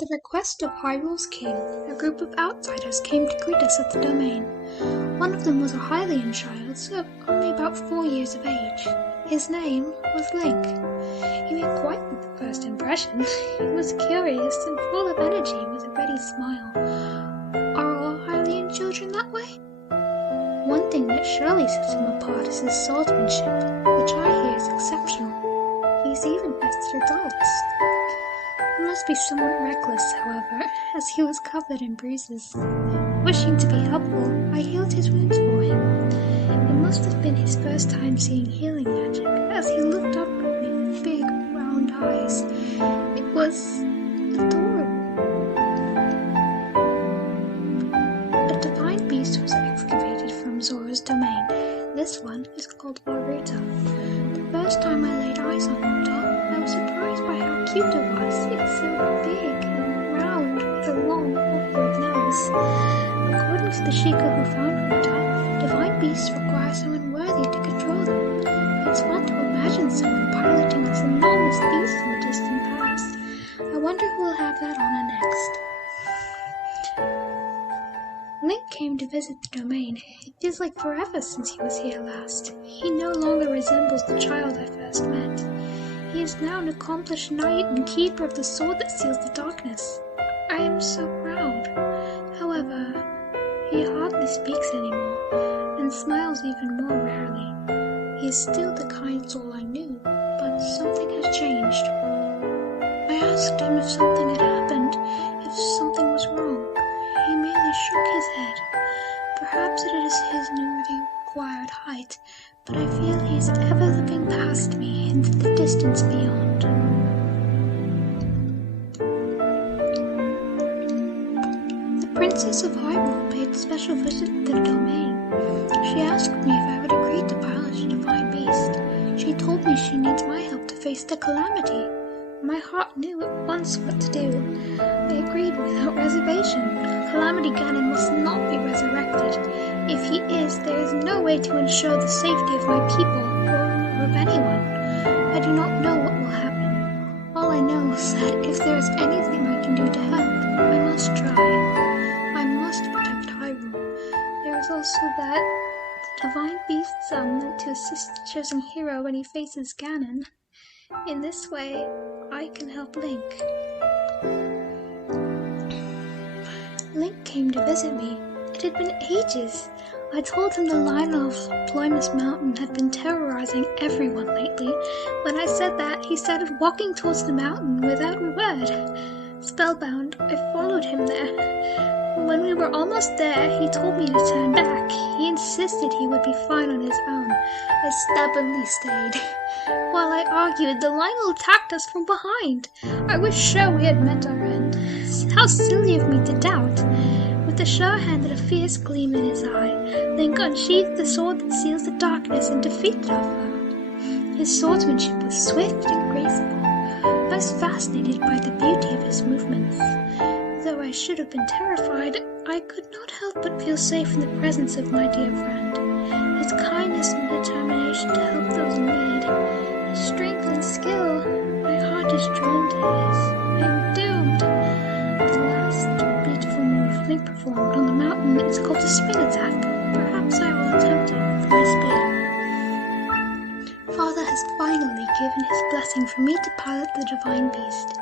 At the request of Hyrule's king, a group of outsiders came to greet us at the domain. One of them was a Hylian child, only about 4 years of age. His name was Link. He made quite the first impression. He was curious and full of energy with a ready smile. Are all Hylian children that way? One thing that surely sets him apart is his swordsmanship, which I hear is exceptional. He's even bested adults. He must be somewhat reckless, however, as he was covered in bruises. Wishing to be helpful, I healed his wounds for him. It must have been his first time seeing healing magic, as he looked up at me with big, round eyes. It was adorable. A divine beast was excavated from Zora's domain. This one is called ᴅɪᴀ. The first time I laid eyes on it, I was surprised by how cute it was. It's so big and round with a long, awkward nose. According to the Sheikah who found ᴅɪᴀ, divine beasts require someone worthy to control them. It's fun to imagine someone piloting this enormous beast in the distant past. I wonder who will have that honor next. Link came to visit the domain. It feels like forever since he was here last. He no longer resembles the child I first met. He is now an accomplished knight and keeper of the sword that seals the darkness. I am so proud. However, he hardly speaks anymore, and smiles even more rarely. He is still the kind soul I knew, but something has changed. I asked him if something had happened, if something was wrong. He merely shook his head. Perhaps it is his newly acquired height, but I feel he is ever looking past me into the distance beyond. The Princess of Hyrule paid a special visit to the domain. She asked me if I would agree to pilot a divine beast. She told me she needs my help to face the calamity. My heart knew at once what to do. I agreed without reservation. Calamity Ganon must not be resurrected. If he is, there is no way to ensure the safety of my people, or of anyone. I do not know what will happen. All I know is that if there is anything I can do to help, I must try. I must protect Hyrule. There is also that the divine beasts are meant to assist the chosen hero when he faces Ganon. In this way, I can help Link. Link came to visit me. It had been ages. I told him the line of Ploymus Mountain had been terrorizing everyone lately. When I said that, he started walking towards the mountain without a word. Spellbound, I followed him there. When we were almost there, he told me to turn back. He insisted he would be fine on his own. I stubbornly stayed. While I argued, the Lionel attacked us from behind. I was sure we had met our end. How silly of me to doubt. With a sure hand and a fierce gleam in his eye, Link unsheathed the sword that seals the darkness and defeated our foe. His swordsmanship was swift and graceful. I was fascinated by the beauty of his movements. Though I should have been terrified, I could not help but feel safe in the presence of my dear friend. His kindness and determination to help those in need, his strength and skill, my heart is drawn to his. I am doomed. The last beautiful move Link performed on the mountain is called the spin attack. Perhaps I will attempt it with my spear. Father has finally given his blessing for me to pilot the divine beast.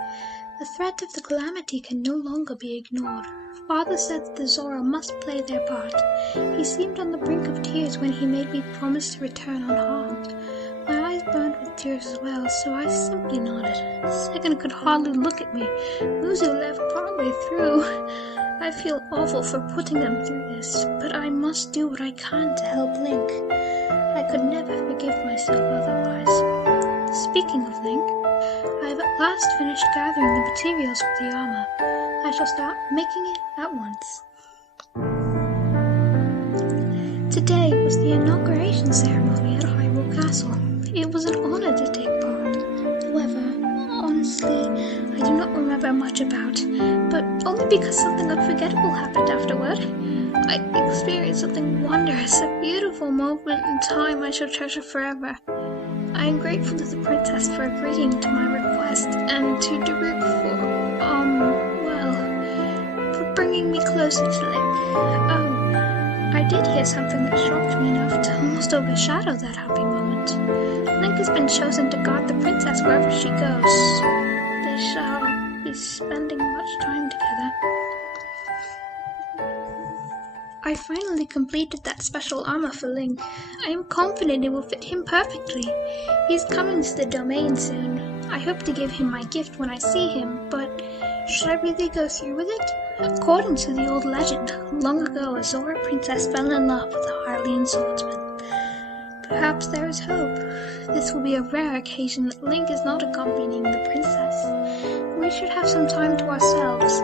The threat of the calamity can no longer be ignored. Father said that the Zora must play their part. He seemed on the brink of tears when he made me promise to return unharmed. My eyes burned with tears as well, so I simply nodded. Second could hardly look at me. Muzu left partway through. I feel awful for putting them through this, but I must do what I can to help Link. I could never forgive myself otherwise. Speaking of Link, I have at last finished gathering the materials for the armor. I shall start making it at once. Today was the inauguration ceremony at Hyrule Castle. It was an honor to take part. However, honestly, I do not remember much about, but only because something unforgettable happened afterward. I experienced something wondrous, a beautiful moment in time I shall treasure forever. I am grateful to the princess for agreeing to my request, and to Daruk for, closer to Link. Oh, I did hear something that shocked me enough to almost overshadow that happy moment. Link has been chosen to guard the princess wherever she goes. They shall be spending much time together. I finally completed that special armor for Link. I am confident it will fit him perfectly. He's coming to the domain soon. I hope to give him my gift when I see him, but should I really go through with it? According to the old legend, long ago a Zora princess fell in love with a Hylian swordsman. Perhaps there is hope. This will be a rare occasion that Link is not accompanying the princess. We should have some time to ourselves.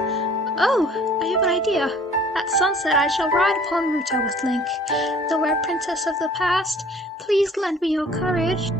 Oh, I have an idea. At sunset I shall ride upon ᴄᴏ with Link. The rare princess of the past, please lend me your courage.